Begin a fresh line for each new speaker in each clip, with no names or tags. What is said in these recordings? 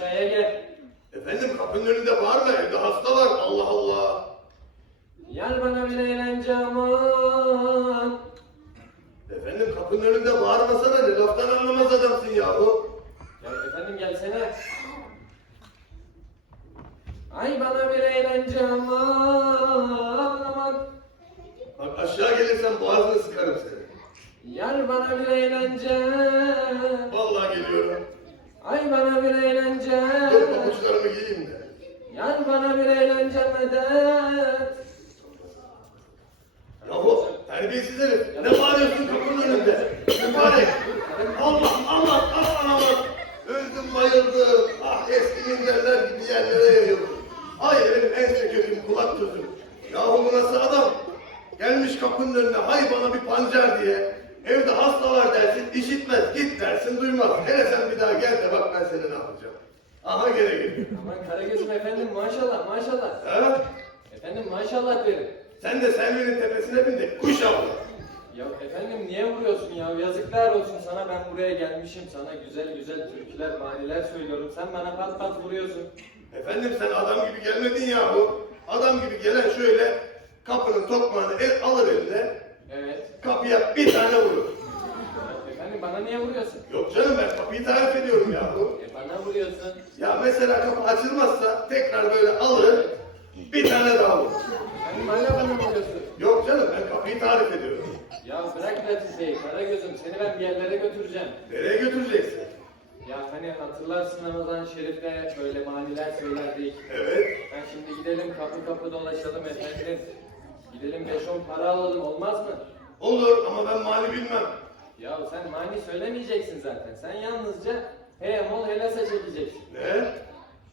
aşağıya gel Efendim
kapının önünde bağırma evde hasta var. Allah Allah.
Yar bana bir eğlence aman
Efendim kapının önünde bağırmasana ne laftan anlamaz adamsın yahu.
Ya efendim gelsene Ay bana bir eğlence aman aman
Bak aşağı gelirsen boğazını sıkarım seni.
Yar bana bir eğlence
Vallahi geliyorum.
Ay bana bir eğlence
Dur pabuçlarımı giyeyim de.
Yar bana bir eğlence medet
Yahu terbiyesiz herif. Ne bağırıyorsun kapının önünde? Mübarek. Allah Allah Allah Allah. Öldüm bayıldım. Ah eski minderler gibi yerlere yayıldım. Hay benim en kötüm kulak gözüm. Yahu bu nasıl adam? Gelmiş kapının önüne hay bana bir pancar diye. Evde hasta var dersin işitmez. Git dersin duymaz. Hele sen bir daha gel de bak ben seni ne yapacağım. Aha gene geliyor.
Aman Karagöz'üm efendim maşallah maşallah
Ha?
Efendim maşallah derim
Sen de Selvi'nin tepesine bin de kuş avla.
Ya efendim niye vuruyorsun ya yazıklar olsun sana ben buraya gelmişim sana güzel güzel türküler maniler söylüyorum sen bana pat pat vuruyorsun
Efendim sen adam gibi gelmedin yahu. Adam gibi gelen şöyle kapının tokmağını el alır eline, kapıya bir tane vurur.
Efendim bana niye vuruyorsun?
Yok canım ben kapıyı tarif ediyorum yahu.
E bana vuruyorsun
Ya mesela kapı açılmazsa tekrar böyle alır, bir tane daha vurur.
Efendim hala bana vuruyorsun
Yok canım ben kapıyı tarif ediyorum.
Ya bırak latiseyi Karagöz'üm seni ben bir yerlere götüreceğim
Nereye götüreceksin?
Ya hani hatırlarsın Ramazan Şerif'te böyle maniler söylerdik
Evet.
Ben şimdi gidelim kapı kapı dolaşalım efendim Gidelim 5-10 para alalım olmaz mı?
Olur ama ben mani bilmem.
Ya sen mani söylemeyeceksin zaten. Sen yalnızca heyamol helasa çekeceksin.
Ne?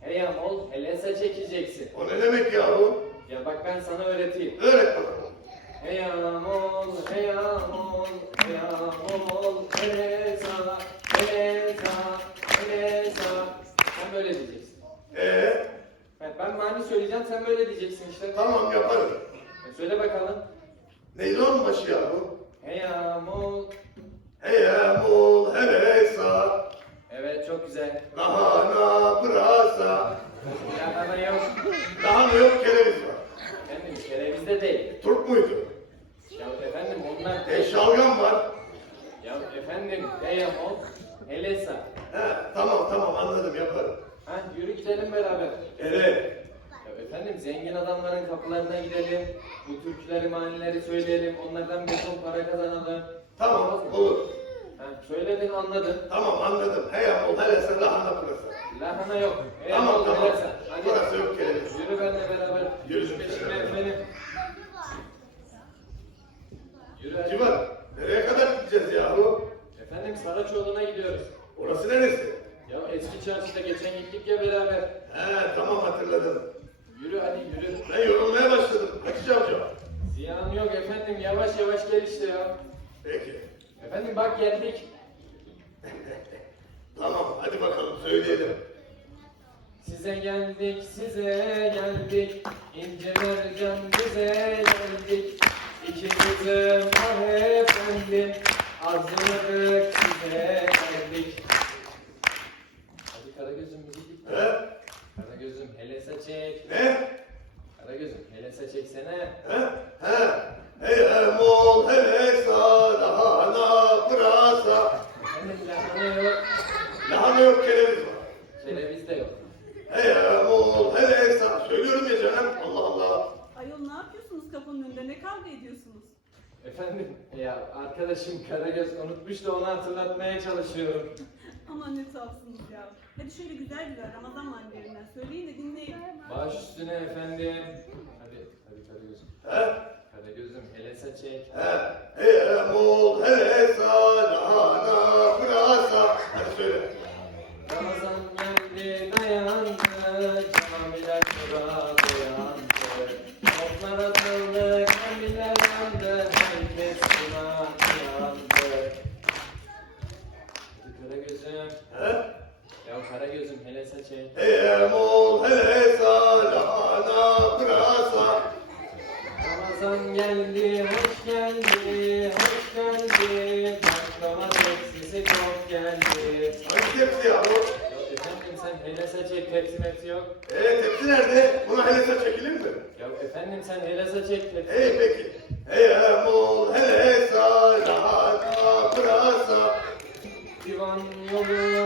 Heyamol helasa çekeceksin.
O ne demek yahu?
Ya bak ben sana öğreteyim.
Öğret bakalım.
Heyamol, heyamol, heyamol, helesa, helesa, helesa. Sen böyle diyeceksin.
Ee,
Ben, ben mani söyleyeceğim, sen böyle diyeceksin işte.
tamam yaparım.
E, söyle bakalım.
Neydi onun başı yahu?
Heyamol.
Heyemul hevesa,
Evet çok güzel.
lahana pırasa.
Ya bana yok.
Lahana yok kereviz var.
Efendim kerevizde değil.
Turp muydu?
Ya efendim onlar
E şalgam var.
Ya efendim Beyamol, Helesa.
He, tamam tamam anladım yaparım.
Ha yürü gidelim beraber.
Evet.
Ya efendim zengin adamların kapılarına gidelim. Bu türküleri, manileri söyleyelim. Onlardan bir ton para kazanalım.
Tamam olur.
Ha, söyledin anladın.
Tamam anladım. Heyemul hevesa lahana pırasa.
Lahana yok.
Tamam
Beyamol,
tamam.
Helesa. Hadi.
Burası yok kereviz.
Yürü benimle beraber.
Yürü.
Peşime efendim. Yürü hadi.
Civan nereye kadar gideceğiz yahu?
Efendim Saraçoğlu'na gidiyoruz.
Orası neresi?
Ya eski çarşıda geçen gittik ya beraber.
He tamam hatırladım.
Yürü hadi yürü.
Ben yorulmaya başladım. Kaçacağım cevap.
Ziyan yok efendim yavaş yavaş gel işte ya.
Peki.
Efendim bak geldik.
Tamam hadi bakalım söyleyelim.
Size geldik, size geldik. İnce mercan bize geldik. İkimizin ah efendim. Arzuladık size geldik. Hadi Karagöz'üm müzik bitti.
He?
Karagöz'üm helese çek.
Ne?
Karagöz'üm helese çeksene.
He? He? Heyemul hevesa lahana pırasa.
Efendim lahana yok.
Lahana yok kereviz var.
Kereviz de yok.
Heyemul hevesa. Söylüyorum ya canım. Allah Allah.
Ayol ne yapıyorsunuz kapının önünde? Ne kavga ediyorsunuz?
Efendim ya arkadaşım Karagöz unutmuş da onu hatırlatmaya çalışıyorum.
Aman ne tuhafsınız ya. Hadi şöyle güzel güzel Ramazan manilerinden söyleyin de dinleyin.
Baş üstüne efendim. Hadi, hadi Karagöz'üm.
He?
Karagöz'üm helese çek.
He? Eyemul hesa lahana Eyemul hesa lahana pırasa.
Ramazan geldi, hoş geldi, hoş geldi. Baklava tepsisi çok geldi.
Hangi tepsi ya bu?
Efendim sen helese çek, tepsi mepsi yok.
Ee tepsi nerede? Buna helesa çekilir mi?
Ya efendim sen helese çek, tepsi
İyi peki. Eyemul hesa lahana pırasa.
Divan yolu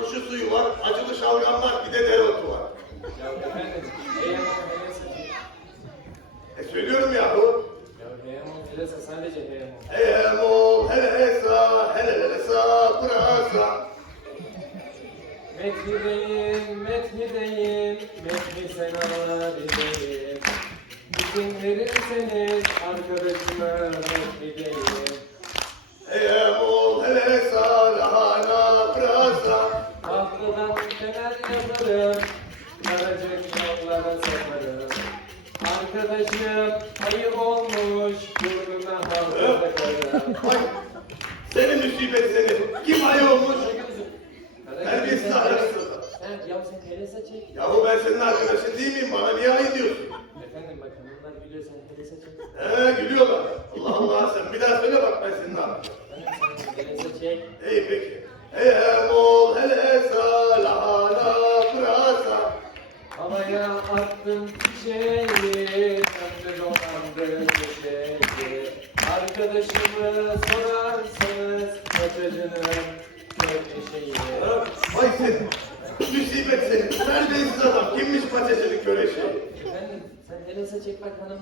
turşu suyu var, acılı şalgam var, bir de dereotu var.
Ya.
E söylüyorum yahu.
Ya heyemon helese sadece heyemon.
Eyemul hesa, helelesa pırasa.
Methideyim, methideyim, methi senalar edeyim. İzin verirseniz arkadaşıma methideyim.
Ay, senin musibet senin. Kim ayı olmuş? Terbiyesiz
çek.
Yahu ben senin arkadaşın değil miyim? Bana niye ayı diyorsun?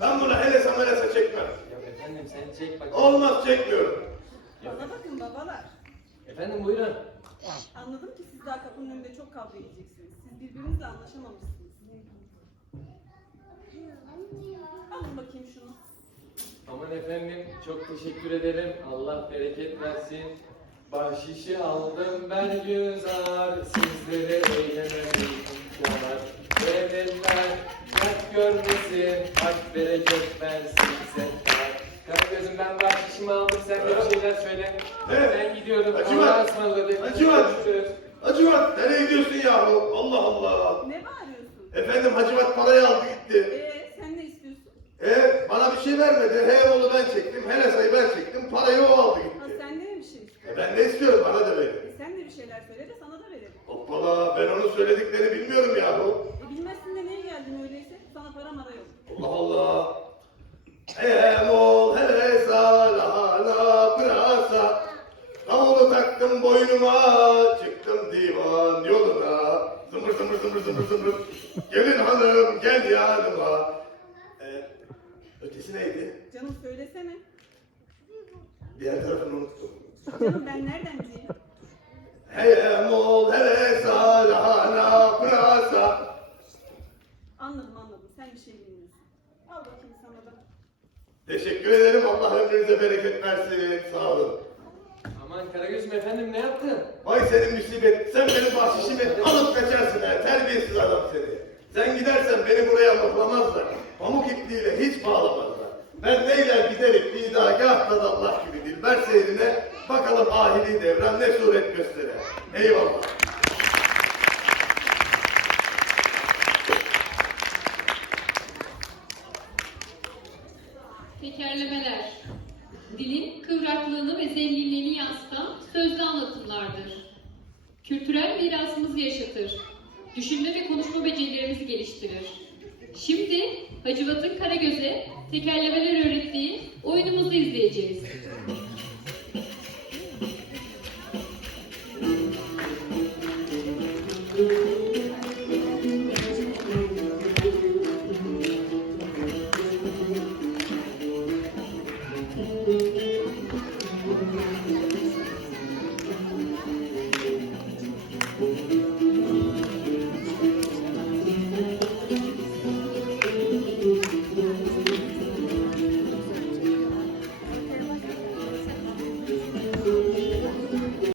Ben buna helesa melesa çekmem.
Yok efendim sen çek bak.
Olmaz çekmiyorum.
Bana bakın babalar.
Efendim buyurun.
Anladım ki siz daha kapının önünde çok kavga edeceksiniz. Siz birbirinizle anlaşamamışsınız. Alın bakayım şunu.
Aman efendim çok teşekkür ederim. Allah bereket versin. Bahşişi aldım ben güzel, sizlere eğlenelim yanar. Devletler dert görmesin, hak bereket versin setler. Karagöz'üm ben bahşişimi aldım, sen de bir şeyler söyle.
Evet.
Ben gidiyorum,
Hacivat.
Allah'a ısmarladık.
Hacivat nereye gidiyorsun yahu? Allah Allah.
Ne bağırıyorsun?
Efendim Hacivat parayı aldı gitti.
Ee, sen ne istiyorsun?
E bana bir şey vermedi. He oğlu ben çektim. Helesayı ben çektim. Parayı o aldı
Ha
gitti.
sen de mi bir şey istiyorsun?
E ben ne istiyorum bana da verin.
E, sen de bir şeyler söyle de sana da verelim.
Hoppala ben onun söylediklerini bilmiyorum yahu.
E bilmezsin de niye geldin öyleyse? Sana para mara yok.
Allah Allah. Eyemol helesa lahana pırasa. Davulu taktım boynuma, çıktım divan yoluna. Zımbır zımbır zımbır zımbır zımbır. Gelin hanım gel yanıma. Ee, ötesi neydi?
Canım söylesene.
Diğer tarafını unuttum.
Canım ben nereden bileyim?
Eyemol helesa lahana pırasa.
Anladım anladım. Sen bir şey bilmiyorsun. Al bakayım sana da.
Teşekkür ederim. Allah ömrünüze bereket versin. Sağ olun.
Aman Karagöz'üm efendim ne yaptın?
Vay senin musibet. Sen benim bahşişimi alıp kaçarsın ha. Terbiyesiz adam seni. Sen gidersen beni buraya mıhlamazlar. Pamuk ipliğiyle hiç bağlamazlar. Ben neyler giderek bir idagah Allah gibi dilber seyrine bakalım ahili devran ne suret gösterir. Eyvallah.
Kültürel mirasımızı yaşatır. Düşünme ve konuşma becerilerimizi geliştirir. Şimdi Hacivat'ın Karagöz'e tekerlemeler öğrettiği oyunumuzu izleyeceğiz.